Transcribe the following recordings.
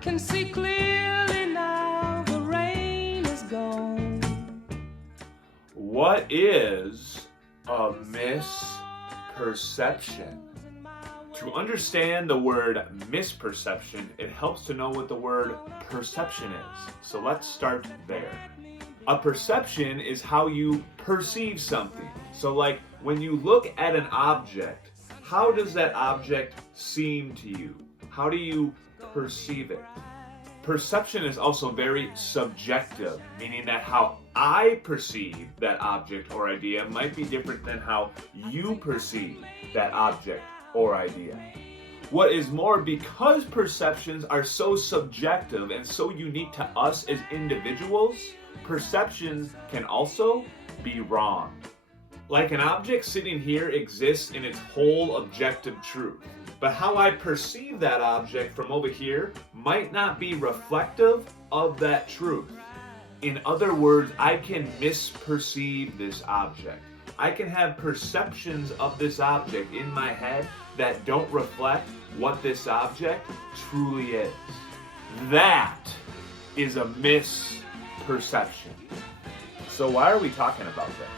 can see clearly now, the rain is gone. What is a misperception? To understand the word misperception, it helps to know what the word perception is. So let's start there. A perception is how you perceive something. So like when you look at an object, how does that object seem to you? How do you perceive it? Perception is also very subjective, meaning that how I perceive that object or idea might be different than how you perceive that object or idea. What is more, because perceptions are so subjective and so unique to us as individuals, perceptions can also be wrong. Like an object sitting here exists in its whole objective truth, but how I perceive that object from over here might not be reflective of that truth. In other words, I can misperceive this object. I can have perceptions of this object in my head that don't reflect what this object truly is. That is a misperception. So why are we talking about this?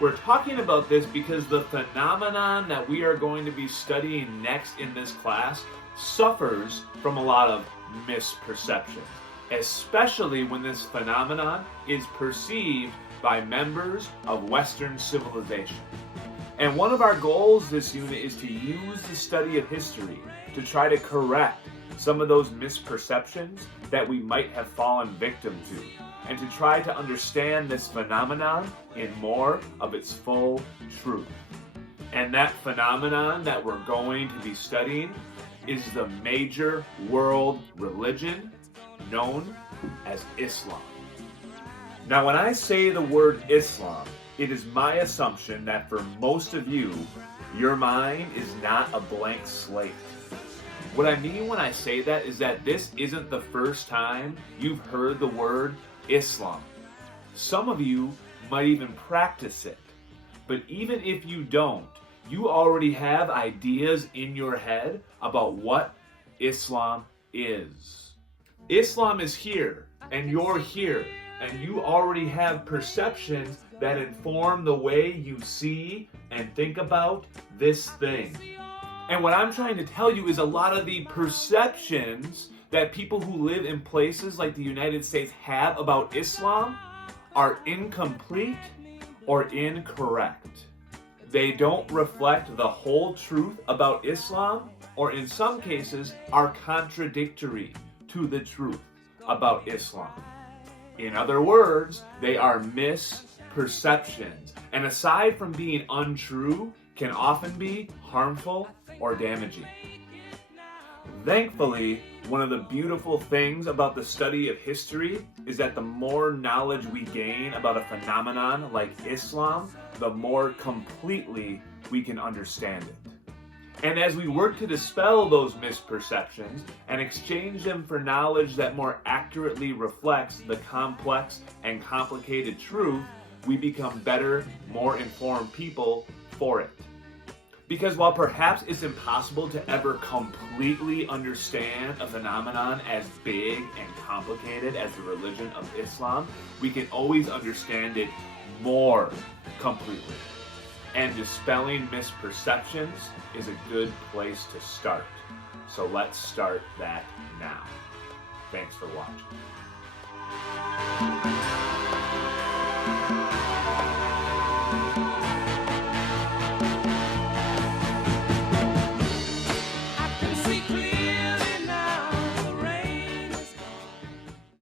We're talking about this because the phenomenon that we are going to be studying next in this class suffers from a lot of misperceptions, especially when this phenomenon is perceived by members of Western civilization. And one of our goals this unit is to use the study of history to try to correct some of those misperceptions that we might have fallen victim to, and to try to understand this phenomenon in more of its full truth. And that phenomenon that we're going to be studying is the major world religion known as Islam. Now, when I say the word Islam, it is my assumption that for most of you, your mind is not a blank slate. What I mean when I say that is that this isn't the first time you've heard the word Islam. Some of you might even practice it. But even if you don't, you already have ideas in your head about what Islam is. Islam is here, and you're here, and you already have perceptions that inform the way you see and think about this thing. And what I'm trying to tell you is a lot of the perceptions that people who live in places like the United States have about Islam are incomplete or incorrect. They don't reflect the whole truth about Islam, or in some cases are contradictory to the truth about Islam. In other words, they are misperceptions, and aside from being untrue, can often be harmful or damaging. Thankfully, one of the beautiful things about the study of history is that the more knowledge we gain about a phenomenon like Islam, the more completely we can understand it. And as we work to dispel those misperceptions and exchange them for knowledge that more accurately reflects the complex and complicated truth, we become better, more informed people for it. Because while perhaps it's impossible to ever completely understand a phenomenon as big and complicated as the religion of Islam, we can always understand it more completely. And dispelling misperceptions is a good place to start. So let's start that now. Thanks for watching.